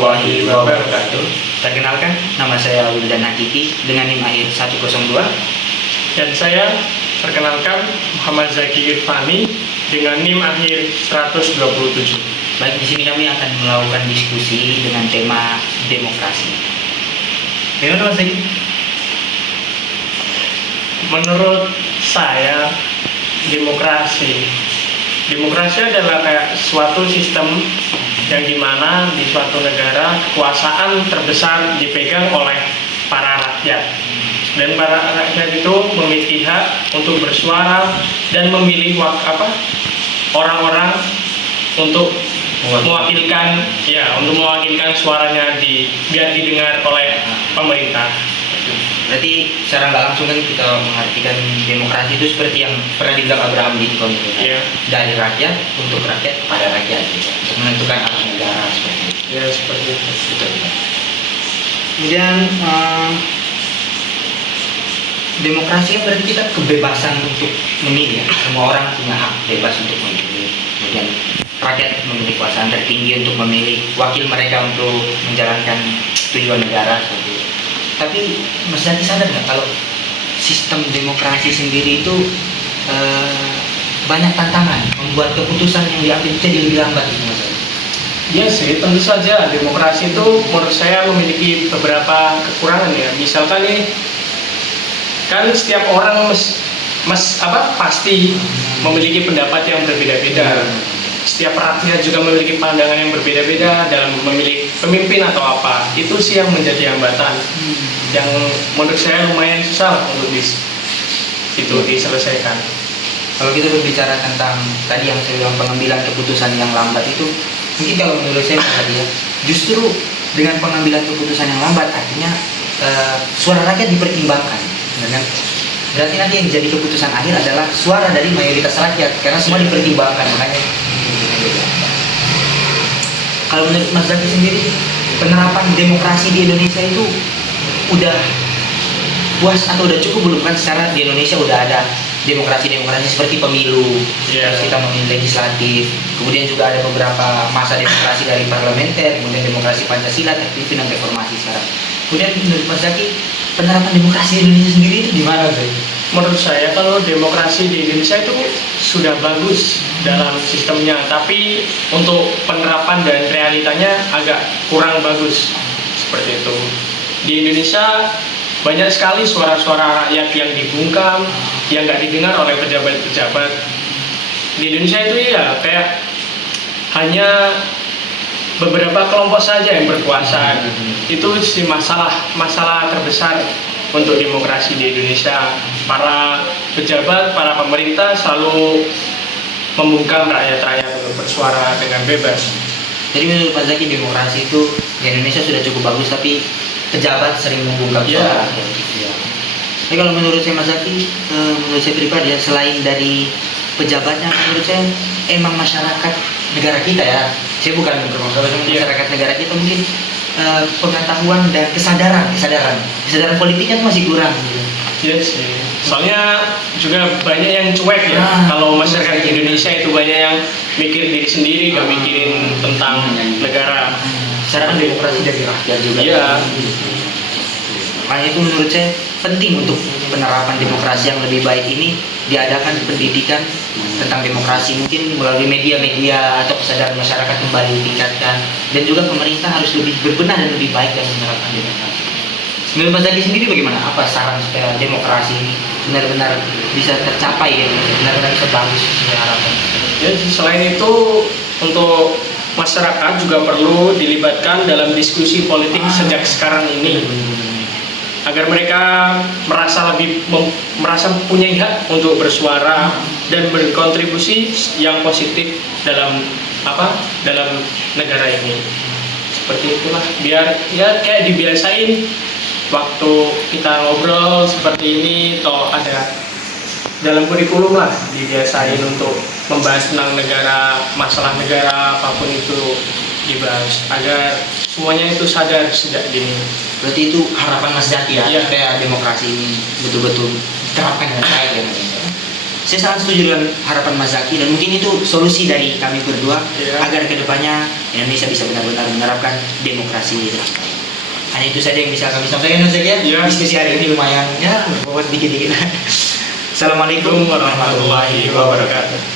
warahmatullahi wabarakatuh. Perkenalkan, nama saya Wildan Hakiki dengan NIM akhir 102. Dan saya perkenalkan Muhammad Zaki Irfani dengan NIM akhir 127. Baik, di sini kami akan melakukan diskusi dengan tema demokrasi. Bagaimana Mas Zaki? Menurut saya, demokrasi adalah kayak suatu sistem yang dimana di suatu negara kekuasaan terbesar dipegang oleh para rakyat, dan para rakyat itu memiliki hak untuk bersuara dan memilih orang-orang untuk mewakilkan suaranya biar didengar oleh pemerintah. Berarti secara nggak langsung kan kita mengartikan demokrasi itu seperti yang pernah dibilang Abraham Lincoln gitu, Ya. dari rakyat untuk rakyat kepada rakyat gitu, untuk menentukan arah negara seperti itu. Ya, seperti itu. Betul. Kemudian demokrasi kan berarti kita kebebasan untuk memilih, ya. Semua orang punya hak bebas untuk memilih. Kemudian rakyat memiliki kekuasaan tertinggi untuk memilih wakil mereka untuk menjalankan tujuan negara seperti itu. Tapi Mas Zaki sadar nggak kalau sistem demokrasi sendiri itu banyak tantangan, membuat keputusan yang diambil jadi lebih lambat gitu Mas Zaki? Ya sih, tentu saja demokrasi itu menurut saya memiliki beberapa kekurangan ya. Misalkan nih, kan setiap orang pasti memiliki pendapat yang berbeda-beda. Setiap rakyat juga memiliki pandangan yang berbeda-beda dalam memilih pemimpin atau apa. Itu sih yang menjadi hambatan yang menurut saya lumayan susah untuk diselesaikan. Kalau kita berbicara tentang tadi yang saya bilang pengambilan keputusan yang lambat itu, mungkin kalau menurut saya tadi ya, justru dengan pengambilan keputusan yang lambat artinya suara rakyat dipertimbangkan, kan? Berarti nanti yang jadi keputusan akhir adalah suara dari mayoritas rakyat karena semua dipertimbangkan. Makanya kalau menurut Mas Zaki sendiri, penerapan demokrasi di Indonesia itu udah puas atau udah cukup belum? Kan secara di Indonesia udah ada demokrasi seperti pemilu, terus kita memilih legislatif, kemudian juga ada beberapa masa demokrasi dari parlementer, kemudian demokrasi Pancasila, terpimpin dan reformasi sekarang. Kemudian menurut Mas Zaki, penerapan demokrasi di Indonesia sendiri itu gimana sih? Menurut saya kalau demokrasi di Indonesia itu sudah bagus dalam sistemnya, tapi untuk penerapan dan realitanya agak kurang bagus seperti itu. Di Indonesia banyak sekali suara-suara rakyat yang dibungkam, yang nggak didengar oleh pejabat-pejabat. Di Indonesia itu ya kayak hanya beberapa kelompok saja yang berkuasa. Itu sih masalah terbesar untuk demokrasi di Indonesia. Para pejabat, para pemerintah selalu membungkam rakyat-rakyat untuk bersuara dengan bebas. Jadi menurut Pak Zaki, demokrasi itu di Indonesia sudah cukup bagus, tapi pejabat sering membungkam suara rakyat. Ya. Tapi kalau menurut saya Mas Zaki, menurut saya pribadi ya, selain dari pejabatnya, menurut saya emang masyarakat negara kita ya, saya bukan masyarakat negara kita mungkin pengetahuan dan kesadaran politiknya tuh masih kurang gitu. Iya sih, soalnya juga banyak yang cuek ya. Kalau masyarakat Indonesia itu banyak yang mikir diri sendiri, gak mikirin tentang negara. Secara demokrasi dari rakyat juga. Iya. Makanya itu menurut saya penting untuk penerapan demokrasi yang lebih baik ini diadakan pendidikan tentang demokrasi, mungkin melalui media-media atau kesadaran masyarakat kembali ditingkatkan, dan juga pemerintah harus lebih berbenah dan lebih baik dalam menerapkan demokrasi. Menurut Mas Zaki sendiri bagaimana? Apa saran supaya demokrasi ini benar-benar bisa tercapai ya, benar-benar bisa bagus sesuai harapan? Ya, selain itu untuk masyarakat juga perlu dilibatkan dalam diskusi politik sejak sekarang ini, agar mereka merasa punya hak untuk bersuara dan berkontribusi yang positif dalam negara ini. Seperti itulah, biar ya kayak dibiasain waktu kita ngobrol seperti ini, toh ada dalam kurikulum lah, dibiasain untuk membahas tentang negara, masalah negara apapun itu dibahas, agar semuanya itu sadar sejak dini. Berarti itu harapan Mas Zaki ya, Iya. supaya demokrasi ini betul-betul diterapkan dengan baik ya Mas. Saya sangat setuju dengan harapan Mas Zaki, dan mungkin itu solusi dari kami berdua Iya. agar kedepannya Indonesia bisa benar-benar menerapkan demokrasi itu. Hanya itu saja yang bisa kami sampaikan, Mas Zaki ya. Iya. Diskusi hari ini lumayan ya, bobot dikit-dikit. Assalamualaikum warahmatullahi wabarakatuh.